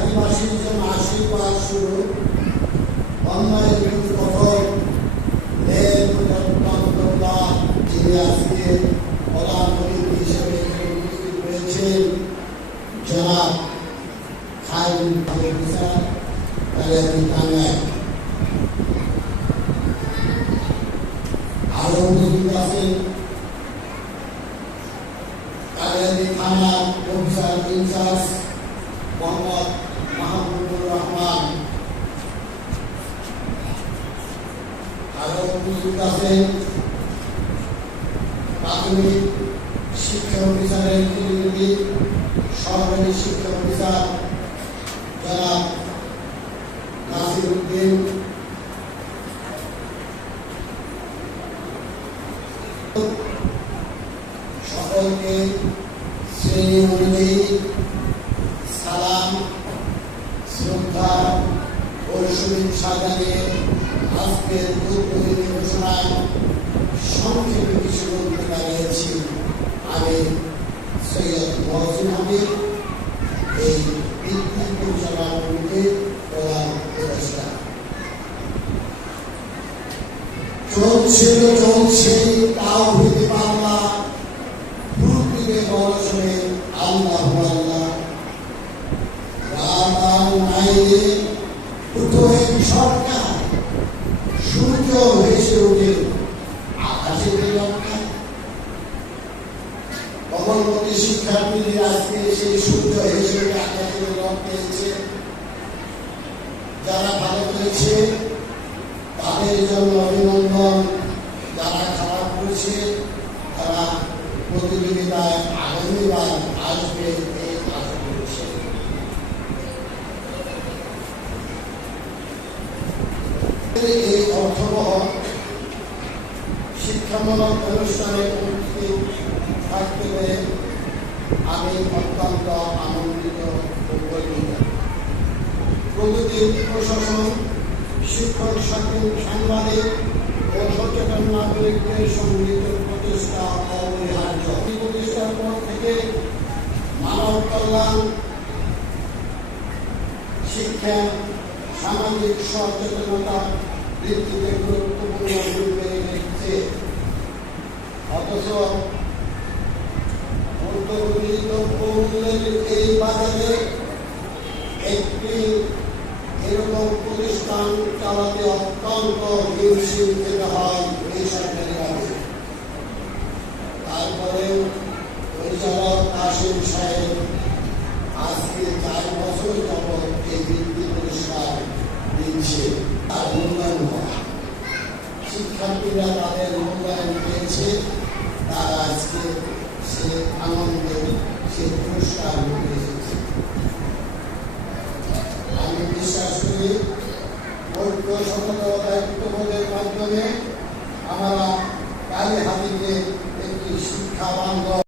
জাতিবাসীর জন্য আশীর্বাদ শুরু অন্যায় বিরুদ্ধে কঠোর যিনি আজকে প্রধানমন্ত্রী হিসেবে উপস্থিত রয়েছেন কালিয়াতি কাঙ্গাই আরও উপস্থিত আছেন কালিয়াতি থানা officer in charge Mohammad Mahbubur Rahman. আরও উপস্থিত আছেন প্রাথমিক শিক্ষা অফিসারের প্রতিনিধি, সহকারী শিক্ষা অফিসার জনাব নাসির উদ্দিন। সকলকে শ্রেণি অনুযায়ী সালাম, শ্রদ্ধা শুভেচ্ছা জানিয়ে আজকের উদ্বোধনী ঘোষণায় সংক্ষেপে কিছু বলতে দাঁড়িয়েছি আমি সৈয়দ মহসিন হাবিব এই বৃত্তি পরিচালনা কমিটির প্রধান উপদেষ্টা। চলছিল চলছে, তাও হইতে পারলা ভূত দিবে বরসনে আল্লাহ আল্লাহ। রাম নাইলে সরকার সূর্য ভেসে ওঠে আকাশে লঙ্কা কমলমতি শিক্ষার্থীদের আজকে সেই সূর্য হেসে উঠে আকাশে রং পেয়েছে যারা ভালো করেছে তাদের জন্য অভিনন্দন। যারা খারাপ করেছে, তারা প্রতিযোগিতায় আগামীবার আসবে এই আশা করছে এই অর্থবহ শিক্ষামূলক অনুষ্ঠানে উপস্থিত থাকতে পেরে আমি অত্যন্ত আনন্দিত ও গর্বিত। প্রগতির প্রশাসন, শিক্ষক, সাংবাদিক ও সচেতন নাগরিকদের সম্মিলিত প্রচেষ্টা অপরিহার্য। প্রতিষ্ঠার পর থেকে মানব কল্যাণ, শিক্ষা সামাজিক সচেতনতা বৃদ্ধিতে গুরুত্বপূর্ণ ভূমিকা রেখেছে। অথচ এই বাজারে একটি এরকম প্রতিষ্ঠান চালাতে অত্যন্ত হিমশিম শিক্ষার্থীরা তাদের মূল্যায়ন পেয়েছে। তারা আজকে সে আনন্দে, সে পুরস্কার এসেছে আমি বিশ্বাস করি, ঐক্য, সততা মাধ্যমে আমরা কালী হাতিকে একটি শিক্ষা বান্ধব